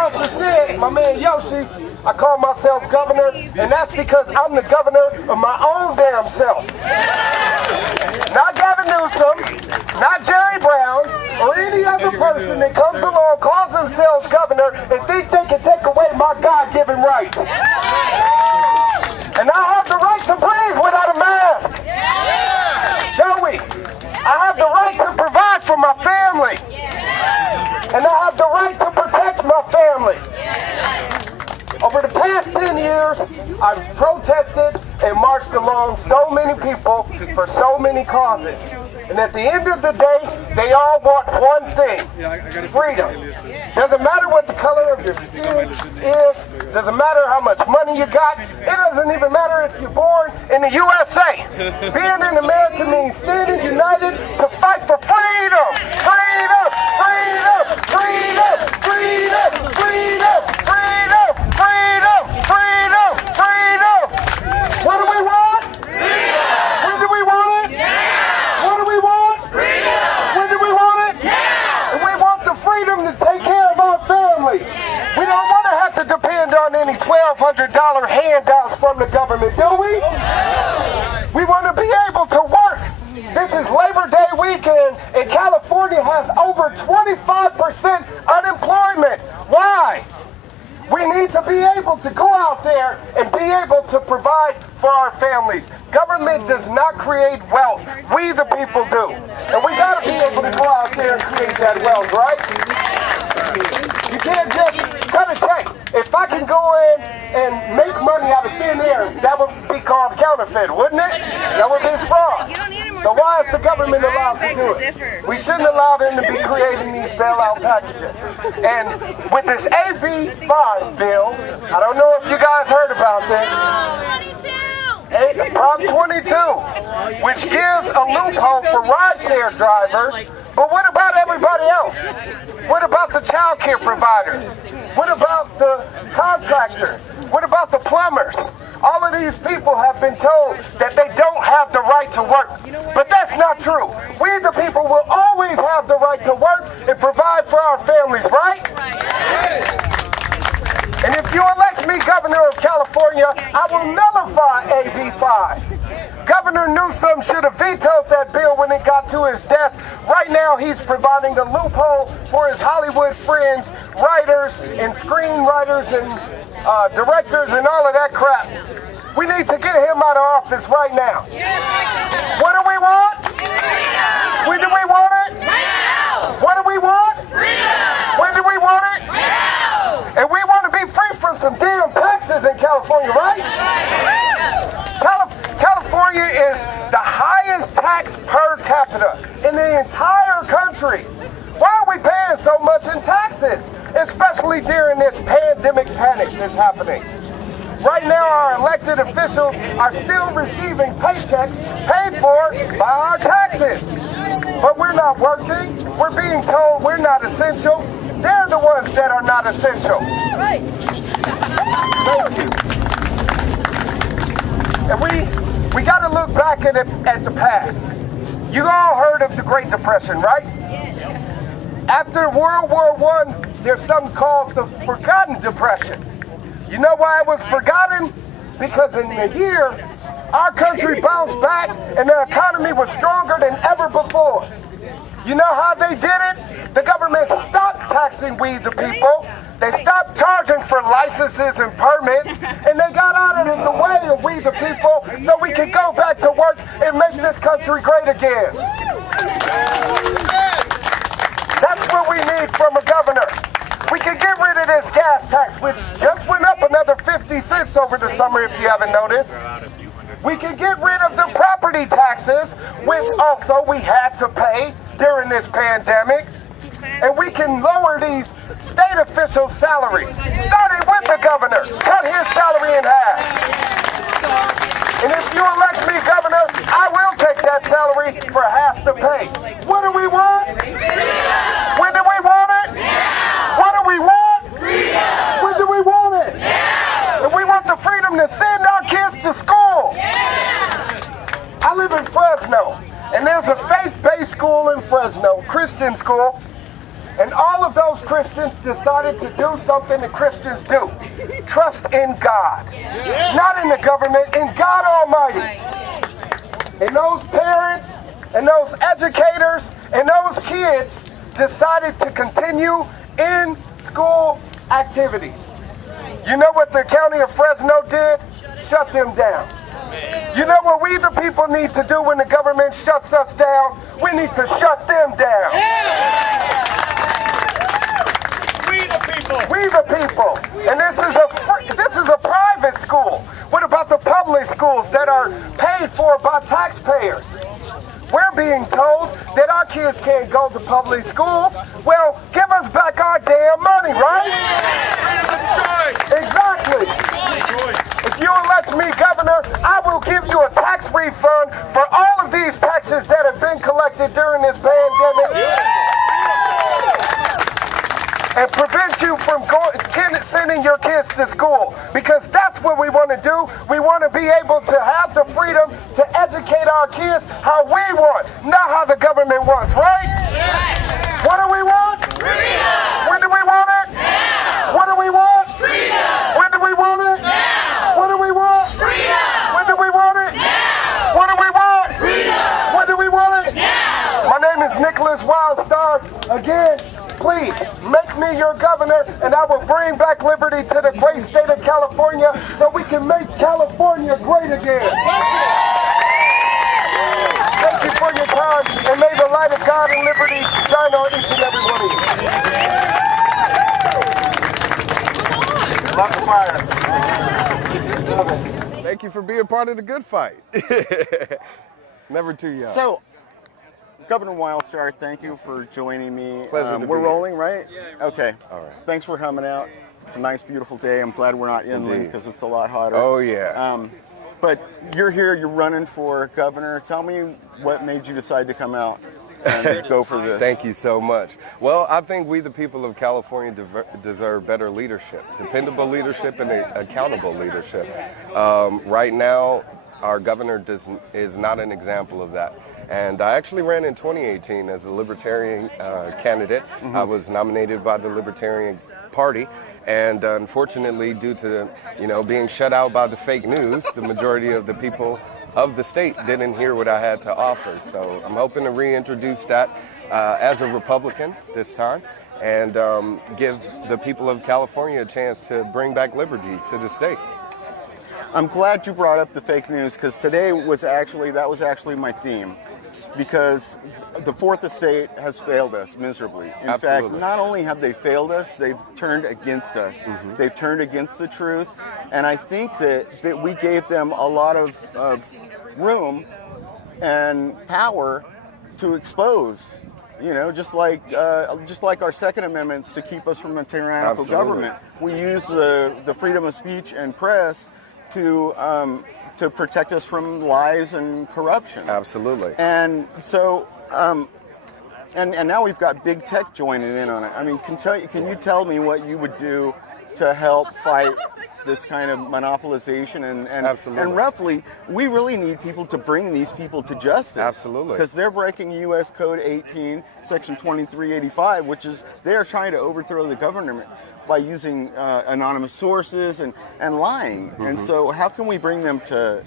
announcer said, my man Yoshi, I call myself governor, and that's because I'm the governor of my own damn self. Not Gavin Newsom, not Jerry Brown, or any other person that comes along, calls themselves governor, and think they can take away my God-given rights. And I have the right to breathe without a mask. Joey, I have the right to provide for my family. And I have the right to protect my family. Over the past 10 years, I've protested and marched along so many people for so many causes. And at the end of the day, they all want one thing, freedom. Doesn't matter what the color of your skin is, doesn't matter how much money you got, it doesn't even matter if you're born in the USA. Being an American means standing united to fight for freedom. Freedom, freedom, freedom, freedom, freedom, freedom, freedom, freedom, freedom. What do we want? Freedom. When do we want it? Now. What do we want? Freedom. When do we want it? Now. And we want the freedom to take care of our families. We don't want to have to depend on any $1,200 handouts from the government, do we? We want to be able to work. This is Labor Day weekend, and California has over 25% unemployment. Why? We need to be able to go out there and be able to provide for our families. Government does not create wealth. We the people do. And we got to be able to go out there and create that wealth, right? You can't just cut a check. If I can go in and make money out of thin air, that would be called counterfeit, wouldn't it? That would be fraud. So why is the government allowed to do it? We shouldn't allow them to be creating these bailout packages. And with this AB 5 bill, I don't know if you guys heard about this. Prop 22, which gives a loophole for rideshare drivers. But what about everybody else? What about the child care providers? What about the contractors? What about the plumbers? All of these people have been told that they don't have the right to work. But that's not true. We the people will always have the right to work and provide for our families, right? And if you elect me governor of California, I will nullify AB 5. Governor Newsom should have vetoed that bill when it got to his desk. Right now, he's providing a loophole for his Hollywood friends, writers and screenwriters and directors and all of that crap. We need to get him out of office right now. What do we want? When do we want it? What do we want? When do we want it? And we want to be free from some damn taxes in California, right? California is the highest tax per capita in the entire country. Why are we paying so much in taxes? Especially during this pandemic panic that's happening. Right now, our elected officials are still receiving paychecks paid for by our taxes. But we're not working. We're being told we're not essential. They're the ones that are not essential. Right. Thank you. And we got to look back at the past. You all heard of the Great Depression, right? After World War I, there's something called the Forgotten Depression. You know why it was forgotten? Because in the year, our country bounced back and the economy was stronger than ever before. You know how they did it? The government stopped taxing we the people. They stopped charging for licenses and permits, and they got out of the way of we the people so we could go back to work and make this country great again. That's what we need from a governor. We can get rid of this gas tax, which just went up another 50 cents over the summer, if you haven't noticed. We can get rid of the property taxes, which also we had to pay during this pandemic. And we can lower these state officials' salaries, starting with the governor. Cut his salary in half. And if you elect me governor, I will take that salary for half the pay. What do we want? When do we want it? What do we want? When do we want it? And we want the freedom to send our kids to school. I live in Fresno, and there's a faith-based school in Fresno, Christian school, and all of those Christians decided to do something that Christians do. Trust in God. Not in the government, in God Almighty. And those parents and those educators and those kids decided to continue in school activities. You know what the county of Fresno did? Shut them down. You know what we the people need to do when the government shuts us down? We need to shut them down. We the people. We the people. And this is a private school. What about the public schools that are paid for by taxpayers? We're being told that our kids can't go to public schools. Well, give us back our damn money, right? Exactly. If you elect me governor, I will give you a tax refund for all of these taxes that have been collected during this pandemic. And prevent you from sending your kids to school. Because that's what we want to do. We want to be able to have the freedom to educate our kids how we want, not how the government wants, right? What do we want? Freedom! When do we want it? Now! What do we want? Freedom! When do we want it? Now! What do we want? Freedom! When do we want it? Now! What do we want? Freedom! When do we want it? Now! My name is Nicholas Wildstar. Again, please make me your governor and I will bring back liberty to the great state of California so we can make California great again. Thank you for your time, and may the light of God and liberty shine on each and every one of you. Lots of fire. Thank you for being part of the good fight. Never too young. So, Governor Wildstar, thank you for joining me. Pleasure to we're be rolling, right? Okay. All right. Thanks for coming out. It's a nice, beautiful day. I'm glad we're not inland because it's a lot hotter. Oh, yeah. But you're here, you're running for governor. Tell me what made you decide to come out and go for this. Thank you so much. Well, I think we, the people of California, deserve better leadership, dependable leadership and accountable leadership. Right now, our governor is not an example of that. And I actually ran in 2018 as a Libertarian candidate. I was nominated by the Libertarian Party. And unfortunately, due to being shut out by the fake news, the majority of the people of the state didn't hear what I had to offer. So I'm hoping to reintroduce that as a Republican this time and give the people of California a chance to bring back liberty to the state. I'm glad you brought up the fake news because today was actually my theme. Because the Fourth Estate has failed us miserably. In Absolutely. fact, not only have they failed us, they've turned against us. Mm-hmm. They've turned against the truth. And I think that we gave them a lot of room and power to expose. Just like our Second Amendments to keep us from a tyrannical Absolutely. government. We use the freedom of speech and press to protect us from lies and corruption. Absolutely. And so, and now we've got big tech joining in on it. I mean, can you tell me what you would do to help fight this kind of monopolization and Absolutely. And roughly, we really need people to bring these people to justice. Absolutely. Because they're breaking U.S. Code 18, Section 2385, which is they are trying to overthrow the government by using anonymous sources and lying. Mm-hmm. And so how can we bring them to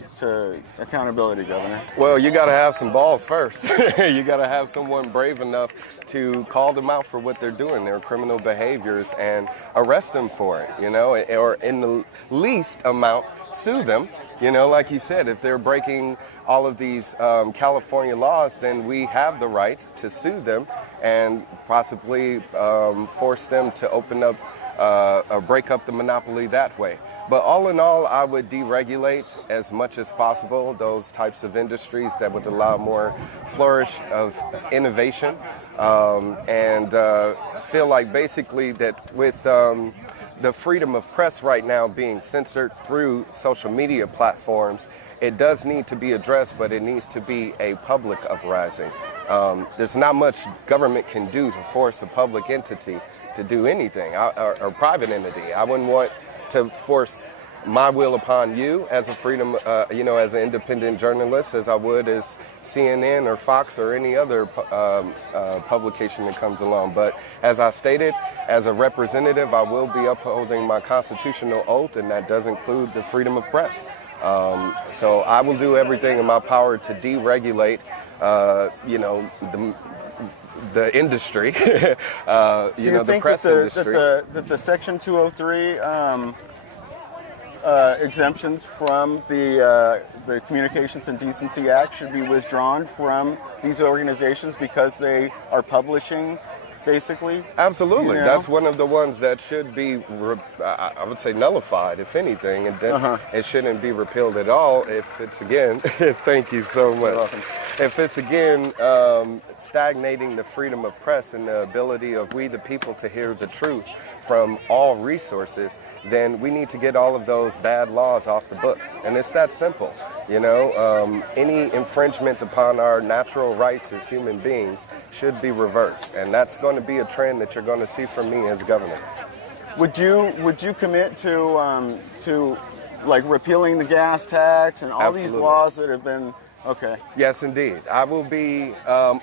accountability, Governor? Well, you got to have some balls first. You got to have someone brave enough to call them out for what they're doing, their criminal behaviors, and arrest them for it, or in the least amount, sue them. Like you said, if they're breaking all of these California laws, then we have the right to sue them and possibly force them to open up or break up the monopoly that way. But all in all, I would deregulate as much as possible those types of industries that would allow more flourish of innovation and feel like basically that with the freedom of press right now being censored through social media platforms, it does need to be addressed, but it needs to be a public uprising. There's not much government can do to force a public entity to do anything, or private entity. I wouldn't want to force my will upon you as a freedom, as an independent journalist, as I would as CNN or Fox or any other publication that comes along. But as I stated, as a representative, I will be upholding my constitutional oath, and that does include the freedom of press. So I will do everything in my power to deregulate, the industry, the press industry. That the Section 203 exemptions from the Communications and Decency Act should be withdrawn from these organizations because they are publishing, basically? Absolutely. That's one of the ones that should be, I would say, nullified, if anything, and then it shouldn't be repealed at all if it's, again, thank you so much. If it's, again, stagnating the freedom of press and the ability of we the people to hear the truth from all resources, then we need to get all of those bad laws off the books. And it's that simple. Any infringement upon our natural rights as human beings should be reversed. And that's going to be a trend that you're going to see from me as governor. Would you commit to like repealing the gas tax and all these laws that have been? Okay. Yes, indeed. I will be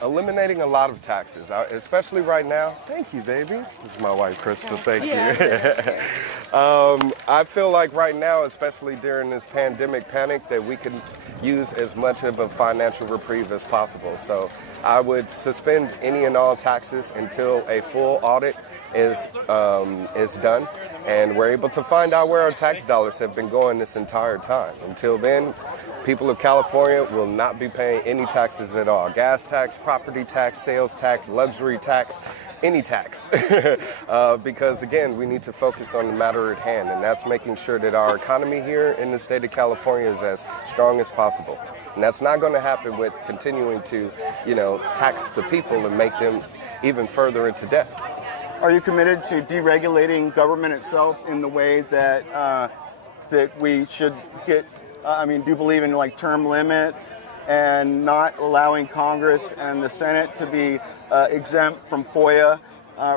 eliminating a lot of taxes, especially right now. Thank you, baby. This is my wife, Crystal. Thank you. I feel like right now, especially during this pandemic panic, that we can use as much of a financial reprieve as possible. So I would suspend any and all taxes until a full audit is done, and we're able to find out where our tax dollars have been going this entire time. Until then, people of California will not be paying any taxes at all. Gas tax, property tax, sales tax, luxury tax, any tax. Because again, we need to focus on the matter at hand, and that's making sure that our economy here in the state of California is as strong as possible. And that's not going to happen with continuing to, tax the people and make them even further into debt. Are you committed to deregulating government itself in the way that that we should get? Do you believe in like term limits and not allowing Congress and the Senate to be exempt from FOIA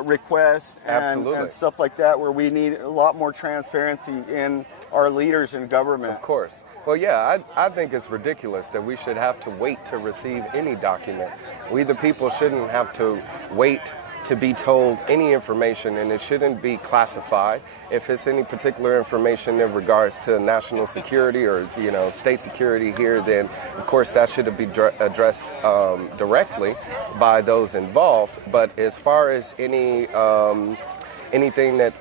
requests and stuff like that, where we need a lot more transparency in our leaders in government? Of course. Well, yeah, I think it's ridiculous that we should have to wait to receive any document. We the people shouldn't have to wait to be told any information, and it shouldn't be classified. If it's any particular information in regards to national security or state security here, then of course that should be addressed directly by those involved. But as far as anything that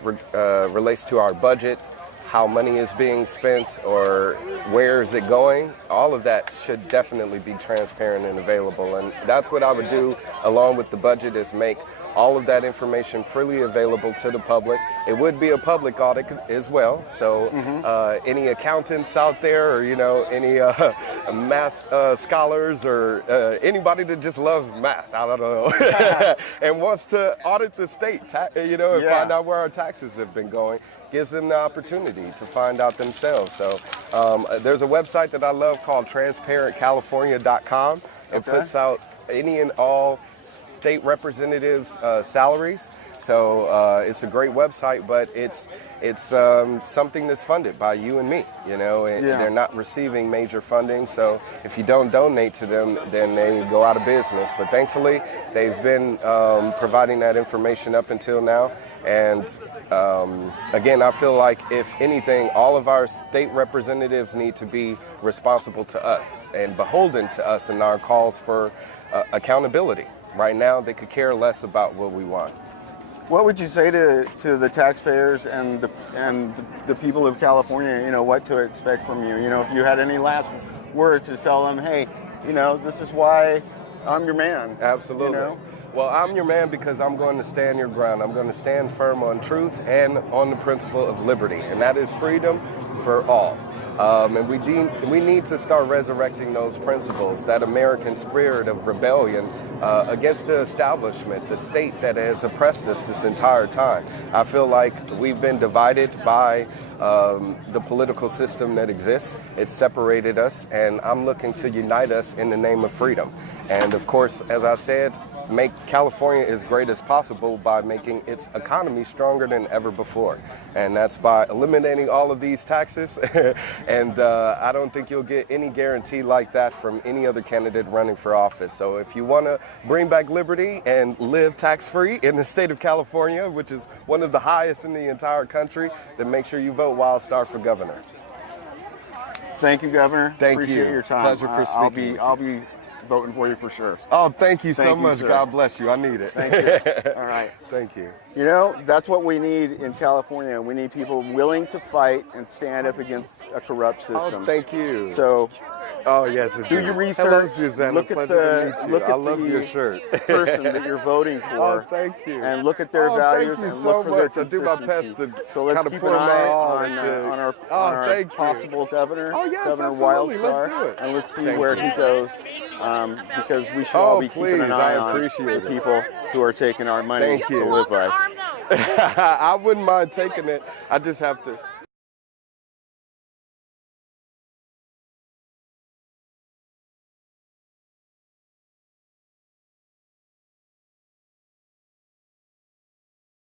relates to our budget, how money is being spent, or where is it going, all of that should definitely be transparent and available. And that's what I would do along with the budget, is make all of that information freely available to the public. It would be a public audit as well. So any accountants out there, or any math scholars, or anybody that just loves math, I don't know, and wants to audit the state, and find out where our taxes have been going, gives them the opportunity to find out themselves. So there's a website that I love called transparentcalifornia.com. It puts out any and all state representatives' salaries. So it's a great website, but it's something that's funded by you and me, They're not receiving major funding. So if you don't donate to them, then they go out of business. But thankfully, they've been providing that information up until now. And again, I feel like if anything, all of our state representatives need to be responsible to us and beholden to us in our calls for accountability. Right now, they could care less about what we want. What would you say to the taxpayers and the people of California, what to expect from you? If you had any last words to tell them, hey, this is why I'm your man. Absolutely. Well, I'm your man because I'm going to stand your ground. I'm going to stand firm on truth and on the principle of liberty, and that is freedom for all. And we need to start resurrecting those principles, that American spirit of rebellion against the establishment, the state that has oppressed us this entire time. I feel like we've been divided by the political system that exists. It's separated us, and I'm looking to unite us in the name of freedom. And of course, as I said, make California as great as possible by making its economy stronger than ever before. And that's by eliminating all of these taxes. And I don't think you'll get any guarantee like that from any other candidate running for office. So if you want to bring back liberty and live tax-free in the state of California, which is one of the highest in the entire country, then make sure you vote Wildstar for governor. Thank you, Governor. Thank Appreciate you. your time. Pleasure for speaking. I'll be voting for you for sure. Oh, thank you so Thank you, much. sir. God bless you. I need it. Thank you. All right. Thank you. You know, that's what we need in California. We need people willing to fight and stand up against a corrupt system. Oh, thank you. So, oh yes, do your research. Hello, Susanna. Look at Pleasure to meet you. I love the your shirt. person that you're voting for. Oh, thank you. And look at their Oh, values thank you and so look for their much. I do my best consistency. to So let's kinda keep an pour my eye all on into- our thank you. possible governor, Oh, yes, Governor absolutely. Wildstar, Let's do it. and let's see Thank where you. he goes. Because we should all be keeping please, an I eye on appreciate the it. people who are taking our money Thank to you. live by. I wouldn't mind taking it. I just have to